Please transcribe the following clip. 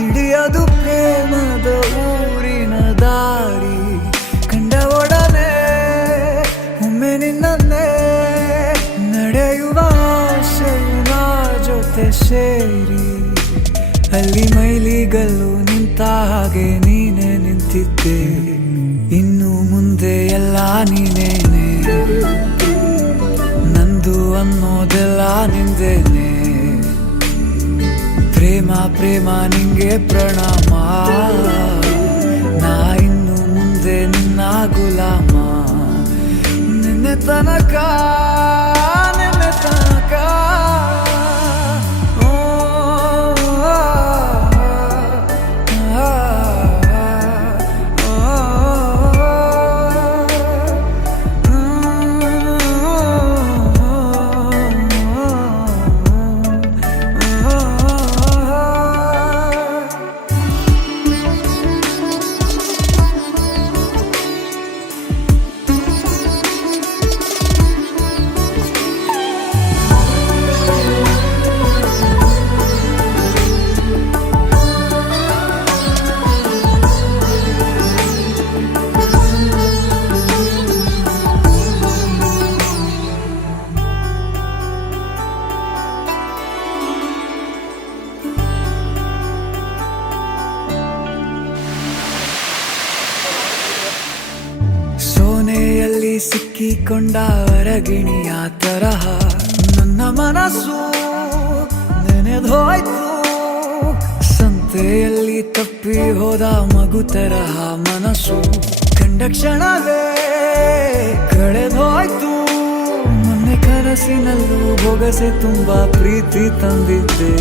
ತಿಳಿಯದು ಪ್ರೇಮದ ಊರಿನ ದಾರಿ ಕಂಡ ಒಡನೆ ಒಮ್ಮೆ ನಿನ್ನೇ ನಡೆಯುವ ಆಸೆಯ ಜೊತೆ ಸೇರಿ ಅಲ್ಲಿ ಮೈಲಿಗಲ್ಲು ನಿಂತ ಹಾಗೆ ನೀನೆ ನಿಂತಿದ್ದೆ ಇನ್ನು ಮುಂದೆ ಎಲ್ಲ ನೀನೇನೆ ನಂದು ಅನ್ನೋದೆಲ್ಲ ನಿಂದೇನೆ ಪ್ರೇಮ ಪ್ರೇಮ ನಿಂಗೆ ಪ್ರಣಾಮ ನಾ ಇನ್ನು ಮುಂದೆ ನಿನ್ನ ಗುಲಾಮ ನಿನ್ನೆ ತನಕ ಸೋನೆಯಲ್ಲಿ ಸಿಕ್ಕಿಕೊಂಡ ಅರಗಿಣಿಯ ತರಹ ನನ್ನ ಮನಸ್ಸು ನೆನೆದೋಯ್ತು ಸಂತೆಯಲ್ಲಿ ತಪ್ಪಿ ಹೋದ ಮಗು ತರಹ ಮನಸ್ಸು ಕಂಡ ಕ್ಷಣವೇ ಕಳೆದೋಯ್ತು ಮೊನ್ನೆ ಕನಸಿನಲ್ಲೂ ಬೊಗಸೆ ತುಂಬಾ ಪ್ರೀತಿ ತಂದಿದ್ದೆ